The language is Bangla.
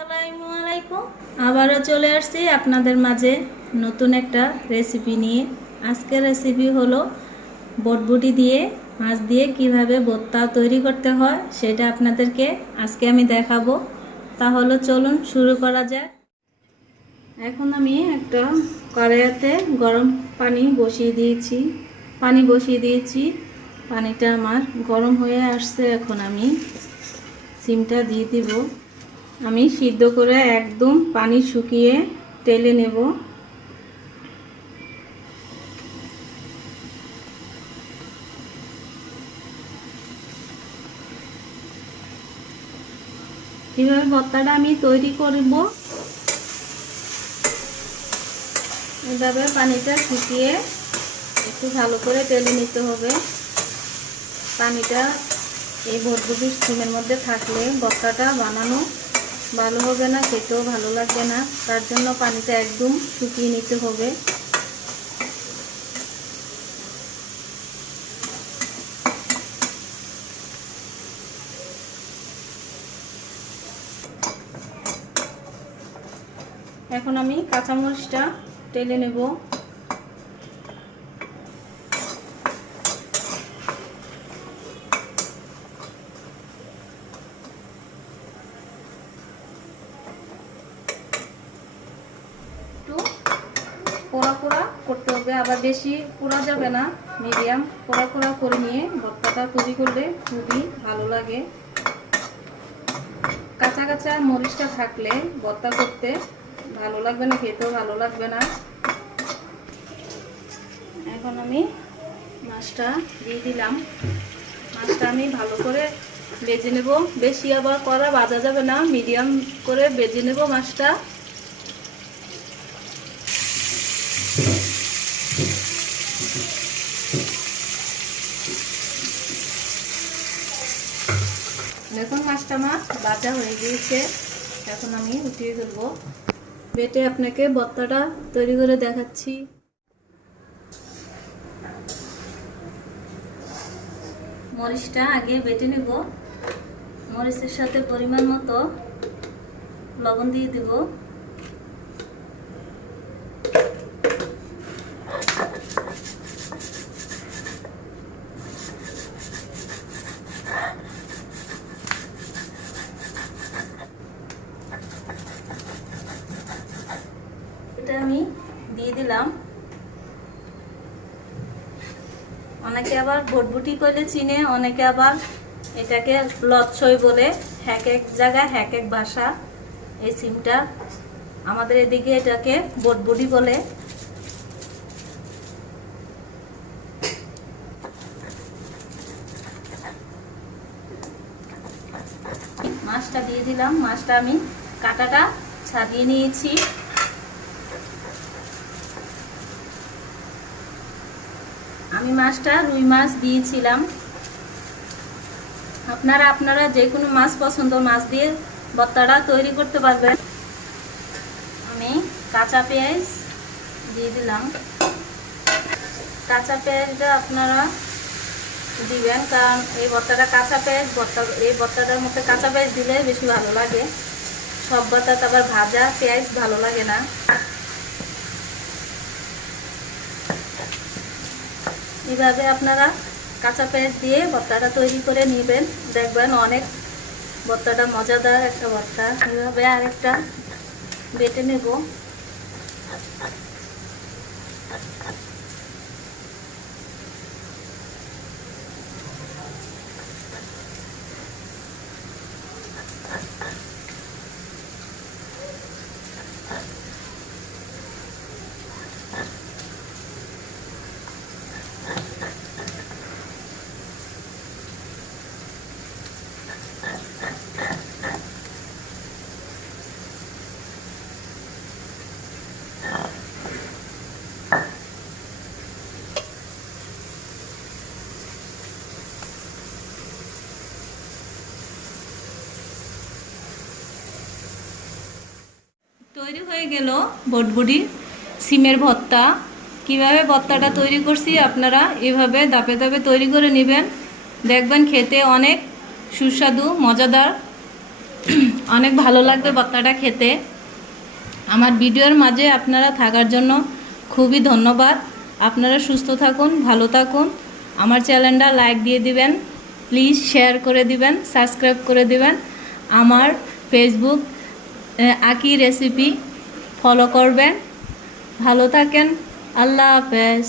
আসসালামু আলাইকুম। আবারও চলে আসছি আপনাদের মাঝে নতুন একটা রেসিপি নিয়ে। আজকের রেসিপি হলো বটবুটি দিয়ে মাছ দিয়ে কিভাবে ভর্তা তৈরি করতে হয় সেটা আপনাদেরকে আজকে আমি দেখাবো। তাহলে চলুন শুরু করা যাক। এখন আমি একটা কড়াইতে গরম পানি বসিয়ে দিয়েছি। পানিটা আমার গরম হয়ে আসছে। এখন আমি সিমটা দিয়ে দিব। আমি সিদ্ধ করে একদম পানি শুকিয়ে টেলে নেব। কিভাবে ভর্তাটা আমি তৈরি করব, এভাবে পানিটা শুকিয়ে একটু ভালো করে টেলে নিতে হবে। পানিটা এই বটবুটির সিমের মধ্যে থাকলে ভর্তাটা বানানো ভালো হবে না, খেতেও ভালো লাগবে না। তার জন্য পানিটা একদম শুকিয়ে নিতে হবে। এখন আমি কাঁচামরিচটা টেলে নেব। পোড়া পোড়া করতে হবে, আবার বেশি পোড়া যাবে না, মিডিয়াম পোড়া পোড়া করে নিয়ে ভর্তাটা তৈরি করলে খুবই ভালো লাগে। কাঁচা কাঁচা মরিচটা থাকলে ভর্তা করতে ভালো লাগবে না, খেতেও ভালো লাগবে না। এখন আমি মাছটা দিয়ে দিলাম। মাছটা আমি ভালো করে ভেজে নেব। বেশি আবার কড়া ভাজা যাবে না, মিডিয়াম করে ভেজে নেব মাছটা। দেখুন মাছটা আমার ভাজা হয়ে গিয়েছে। এখন আমি উঠিয়ে ফেলবো। বেটে আপনাকে ভর্তাটা তৈরি করে দেখাচ্ছি। মরিচটা আগে বেটে নেব। মরিচের সাথে পরিমাণ মতো লবণ দিয়ে দেব। এটা আমি দিয়ে দিলাম। অনেকে আবার বটবুটি করে চিনে, অনেকে আবার এটাকে লচ্ছই বলে। এক এক জায়গায় এক এক ভাষা। এই সিমটা আমাদের এদিকে এটাকে বটবুটি বলে। মাছটা দিয়ে দিলাম। মাছটা আমি কাঁটাটা ছাড়িয়ে নিয়েছি। আমি মাছটা রুই মাছ দিয়েছিলাম। আপনারা যে কোনো মাছ পছন্দ মাছ দিয়ে ভর্তাটা তৈরি করতে পারবেন। আমি কাঁচা পেঁয়াজ দিয়ে দিলাম। কাঁচা পেঁয়াজটা আপনারা দিবেন, কারণ এই ভর্তাটা কাঁচা পেঁয়াজ এই ভর্তাটার মধ্যে কাঁচা পেঁয়াজ দিলে বেশি ভালো লাগে। সব ভর্তাতে আবার ভাজা পেঁয়াজ ভালো লাগে না। এইভাবে আপনারা কাঁচা পেঁয়াজ দিয়ে ভর্তাটা তৈরি করে নেবেন, দেখবেন অনেক ভর্তাটা মজাদার একটা ভর্তা। এইভাবে আরেকটা বেটে নেব। তৈরি হয়ে গেল বটবুটির সিমের ভর্তা। কিভাবে ভর্তাটা তৈরি করছি আপনারা এভাবে ধাপে ধাপে তৈরি করে নেবেন, দেখবেন খেতে অনেক সুস্বাদু মজাদার। অনেক ভালো লাগবে ভর্তাটা খেতে। আমার ভিডিওর মাঝে আপনারা থাকার জন্য খুবই ধন্যবাদ। আপনারা সুস্থ থাকুন, ভালো থাকুন। আমার চ্যানেলটা লাইক দিয়ে দিবেন, প্লিজ শেয়ার করে দিবেন, সাবস্ক্রাইব করে দিবেন। আমার ফেসবুক আকি রেসিপি ফলো করবেন। ভালো থাকেন। আল্লাহ হাফেজ।